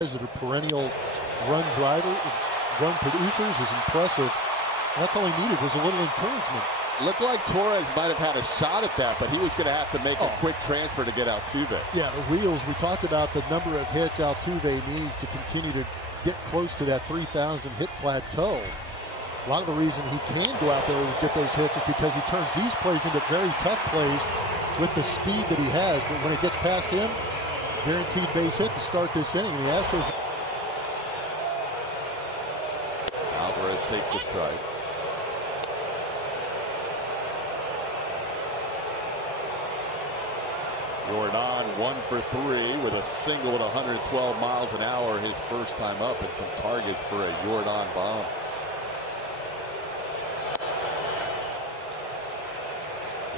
That are perennial run producers is impressive. That's all he needed was a little encouragement. Looked like Torres might have had a shot at that, but he was going to have to make a quick transfer to get Altuve. Yeah, the wheels. We talked about the number of hits Altuve needs to continue to get close to that 3,000 hit plateau. A lot of the reason he can go out there and get those hits is because he turns these plays into very tough plays with the speed that he has. But when it gets past him, guaranteed base hit to start this inning. The Astros. Alvarez takes a strike. Jordan 1 for 3 with a single at 112 miles an hour his first time up, and some targets for a Jordan bomb.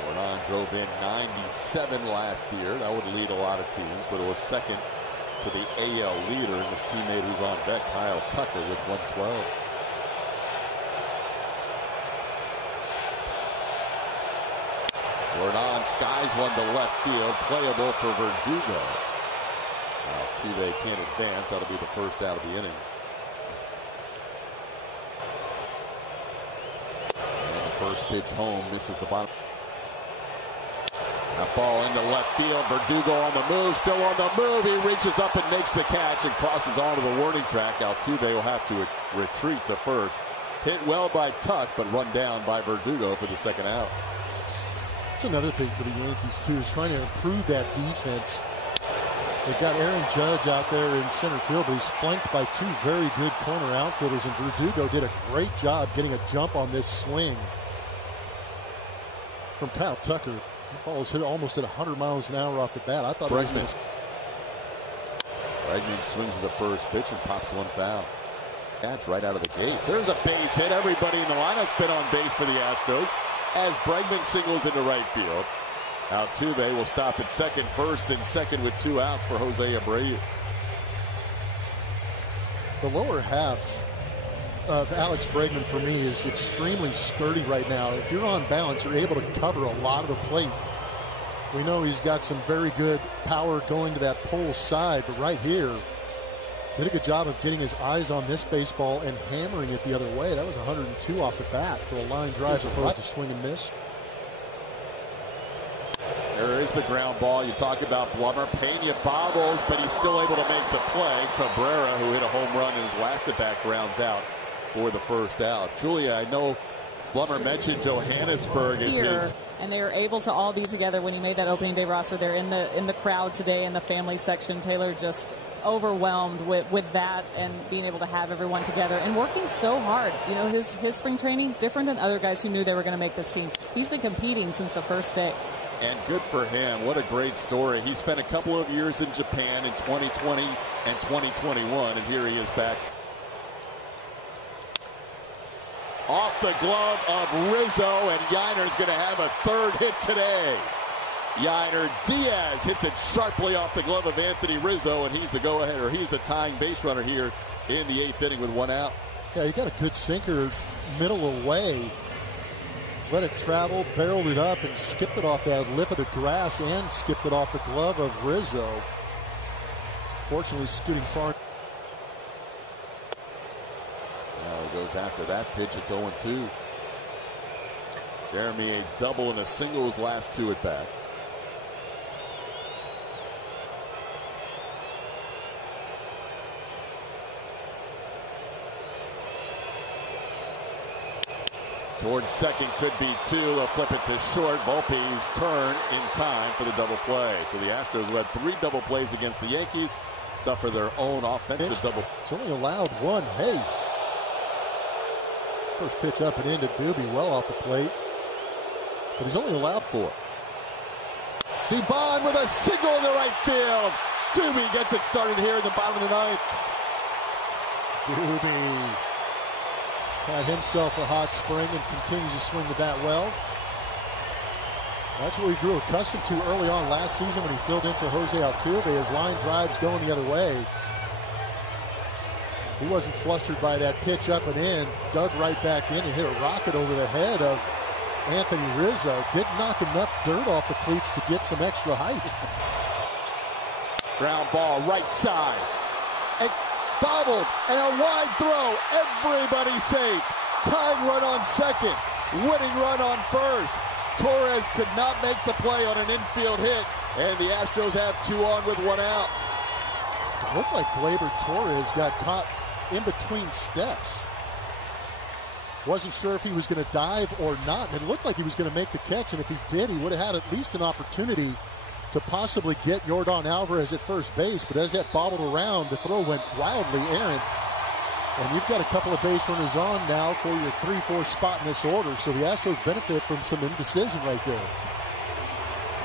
Jordan drove in 97 last year. That would lead a lot of teams, but it was second to the AL leader and his teammate who's on deck, Kyle Tucker, with 112. Jordan skies one to left field, playable for Verdugo. Altuve can't advance. That'll be the first out of the inning. And the first pitch home misses the bottom. That ball into left field. Verdugo on the move, still on the move. He reaches up and makes the catch and crosses onto the warning track. Altuve will have to retreat to first. Hit well by Tuck, but run down by Verdugo for the second out. That's another thing for the Yankees, too, is trying to improve that defense. They've got Aaron Judge out there in center field, but he's flanked by two very good corner outfielders, and Verdugo did a great job getting a jump on this swing from Kyle Tucker. The ball was hit almost at 100 miles an hour off the bat. I thought Bregman swings at the first pitch and pops one foul. Catch right out of the gate. There's a base hit. Everybody in the lineup's been on base for the Astros as Bregman singles into right field. Altuve will stop at second, first, and second with 2 outs for Jose Abreu. The lower half of Alex Bregman for me is extremely sturdy right now. If you're on balance, you're able to cover a lot of the plate. We know he's got some very good power going to that pole side, but right here, did a good job of getting his eyes on this baseball and hammering it the other way. That was 102 off the bat for a line drive opposed to swing and miss. There is the ground ball. You talk about Blummer. Pena bobbles, but he's still able to make the play. Cabrera, who hit a home run in his last at-bat, grounds out for the first out. Julia, I know Blummer mentioned Johannesburg is his. And they were able to all be together when he made that opening day roster. They're in the crowd today in the family section. Taylor just overwhelmed with that and being able to have everyone together and working so hard. You know, his spring training different than other guys who knew they were going to make this team. He's been competing since the first day. And good for him. What a great story. He spent a couple of years in Japan in 2020 and 2021, and here he is back. Off the glove of Rizzo, and Yainer's going to have a third hit today. Yainer Diaz hits it sharply off the glove of Anthony Rizzo, and he's the go-ahead, or he's the tying base runner here in the 8th inning with 1 out. Yeah, he got a good sinker middle away. Let it travel, barreled it up, and skipped it off that lip of the grass and skipped it off the glove of Rizzo. Fortunately, scooting far. Now he goes after that pitch. It's 0-2. Jeremy a double and a single his last 2 at-bats. Towards second, could be 2. They'll flip it to short. Volpe's turn in time for the double play. So the Astros, who had 3 double plays against the Yankees, suffer their own offensive double. It's only allowed 1. Hey. First pitch up and into Doobie, well off the plate. But he's only allowed 4. Debon with a single in the right field. Doobie gets it started here in the bottom of the 9th. Doobie had himself a hot spring and continues to swing the bat well. That's what we grew accustomed to early on last season when he filled in for Jose Altuve. His line drives going the other way. He wasn't flustered by that pitch up and in. Dug right back in and hit a rocket over the head of Anthony Rizzo. Didn't knock enough dirt off the cleats to get some extra height. Ground ball right side. and bobbled, and a wide throw. Everybody safe. Tying run on second. Winning run on first. Torres could not make the play on an infield hit, and the Astros have 2 on with 1 out. It looked like Gleyber Torres got caught in between steps. Wasn't sure if he was going to dive or not, and it looked like he was going to make the catch, and if he did, he would have had at least an opportunity to possibly get Yordan Alvarez at first base, but as that bobbled around, the throw went wildly errant. And you've got a couple of base runners on now for your 3-4 spot in this order, so the Astros benefit from some indecision right there.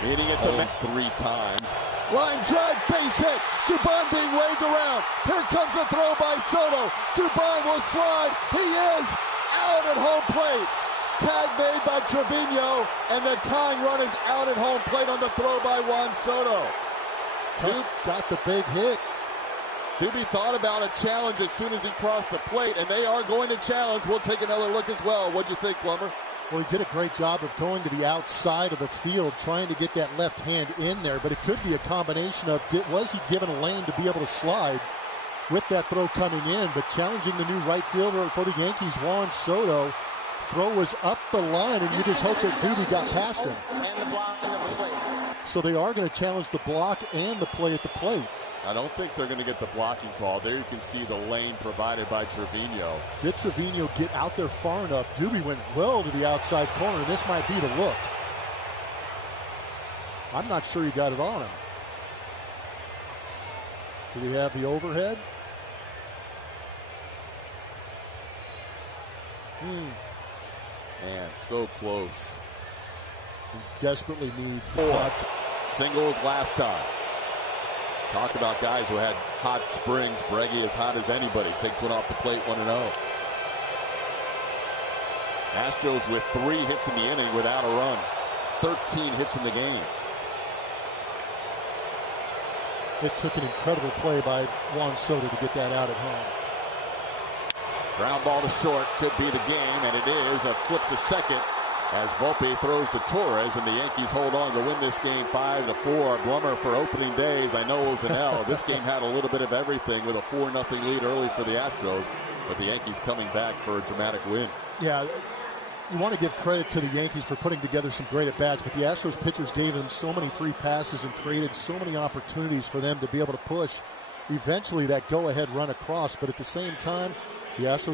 Hitting it the next 3 times. Line drive, base hit. Dubon being waved around. Here comes the throw by Soto. Dubon will slide. He is out at home plate. Tag made by Trevino, and the tying run is out at home plate on the throw by Juan Soto. Tuck got the big hit. Doobie thought about a challenge as soon as he crossed the plate, and they are going to challenge. We'll take another look as well. What'd you think, Plummer? Well, he did a great job of going to the outside of the field, trying to get that left hand in there, but it could be a combination of, was he given a lane to be able to slide with that throw coming in, but challenging the new right fielder for the Yankees, Juan Soto. Throw was up the line, and you just hope that Doobie got past him. So they are going to challenge the block and the play at the plate. I don't think they're going to get the blocking call. There you can see the lane provided by Trevino. Did Trevino get out there far enough? Doobie went well to the outside corner. This might be the look. I'm not sure he got it on him. Do we have the overhead? Man, so close. We desperately need the 4 top. singles last time. Talk about guys who had hot springs. Breggy as hot as anybody. Takes one off the plate, 1-0. Astros with 3 hits in the inning without a run. 13 hits in the game. It took an incredible play by Juan Soto to get that out at home. Ground ball to short could be the game, and it is a flip to second as Volpe throws to Torres, and the Yankees hold on to win this game 5-4. Blummer, for opening days, I know it was an L. This game had a little bit of everything with a 4-0 lead early for the Astros, but the Yankees coming back for a dramatic win. Yeah, you want to give credit to the Yankees for putting together some great at-bats, but the Astros pitchers gave them so many free passes and created so many opportunities for them to be able to push eventually that go-ahead run across, but at the same time, the Astros